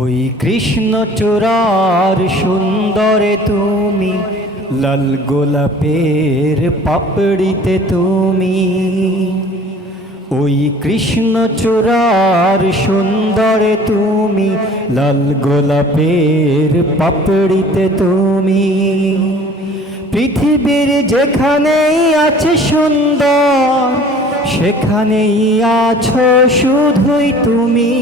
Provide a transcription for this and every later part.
ওই কৃষ্ণ চূড়ার সুন্দরে তুমি, লাল গোলাপের পাপড়িতে তুমি। ওই কৃষ্ণ চূড়ার সুন্দরে তুমি, লাল গোলাপের পাপড়িতে তুমি। পৃথিবীর যেখানেই আছে সুন্দর, সেখানেই আছো শুধুই তুমি।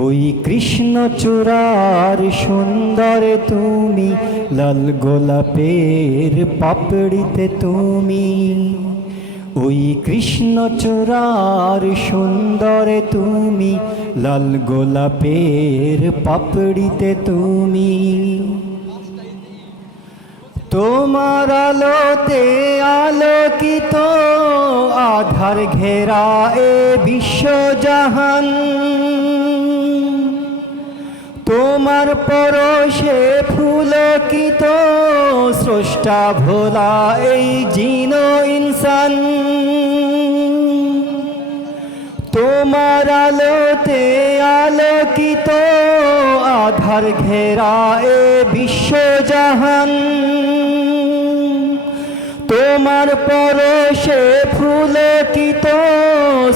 ওই কৃষ্ণ চূড়ার সুন্দরে তুমি, লাল গোলাপের পাপড়িতে তুমি। ওই কৃষ্ণ চূড়ার সুন্দরে তুমি, লাল গোলাপের পাপড়িতে তুমি। তোমার আলোতে আলোকিত, আধার ঘেরা এ বিশ্বজাহান তোমার পরশে ফুলকিত স্রষ্টা ভোলা এই জিন ইনসান। তোমার আলোতে আলোকিত আধার ঘেরা এ বিশ্বজাহান তোমার পরশে ফুলকিত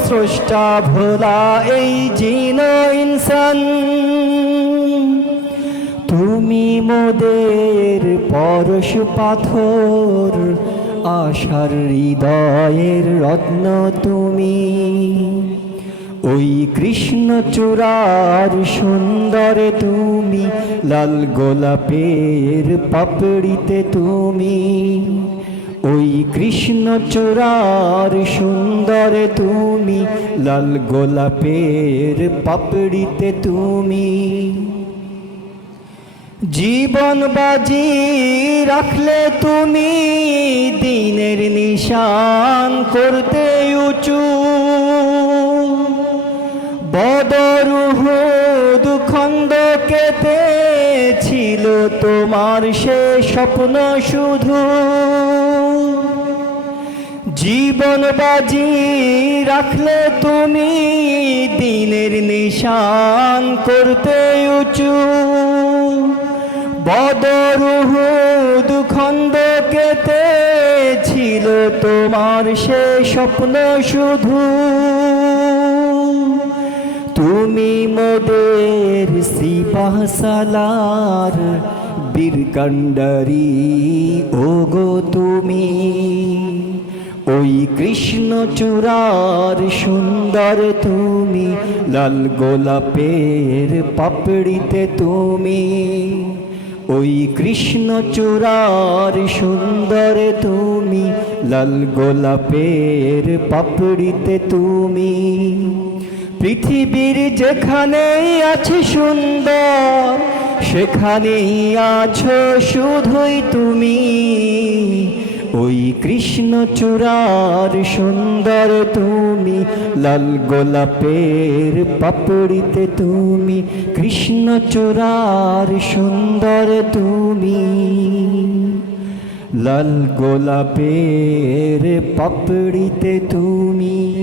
স্রষ্টা ভোলা এই জিন ইনসান। মোদের পরশ পাথর, আশার হৃদয়ের রত্ন তুমি। ওই কৃষ্ণ চূড়ার সুন্দরে তুমি, লাল গোলাপের পাপড়িতে তুমি। ওই কৃষ্ণ চূড়ার সুন্দরে তুমি, লাল গোলাপের পাপড়িতে তুমি। জীবন বাজি রাখলে তুমি দিনের নিশান করতে উঁচু। বদরুহুদ খন্দ কেতে ছিল তোমার সে স্বপ্ন শুধু। জীবন বাজি রাখলে তুমি দিনের নিশান করতে উঁচু। বদরুহুদ খন্দ কেতে ছিল তোমার সে স্বপ্ন শুধু। তুমি মোদের সিপাহ সালার বীর কান্ডারি ওগো তুমি। ওই কৃষ্ণ চূড়ার সুন্দর তুমি, লাল গোলাপের পাপড়িতে তুমি। ওই কৃষ্ণ চূড়ার সুন্দর তুমি, লাল গোলাপের পাপড়িতে তুমি। পৃথিবীর যেখানেই আছে সুন্দর, সেখানেই আছো শুধুই তুমি। ওই কৃষ্ণ চূড়ার সুন্দর তুমি, লাল গোলাপের পাপড়িতে তুমি, কৃষ্ণ চূড়ার সুন্দর তুমি। লাল গোলাপের পাপড়িতে তুমি।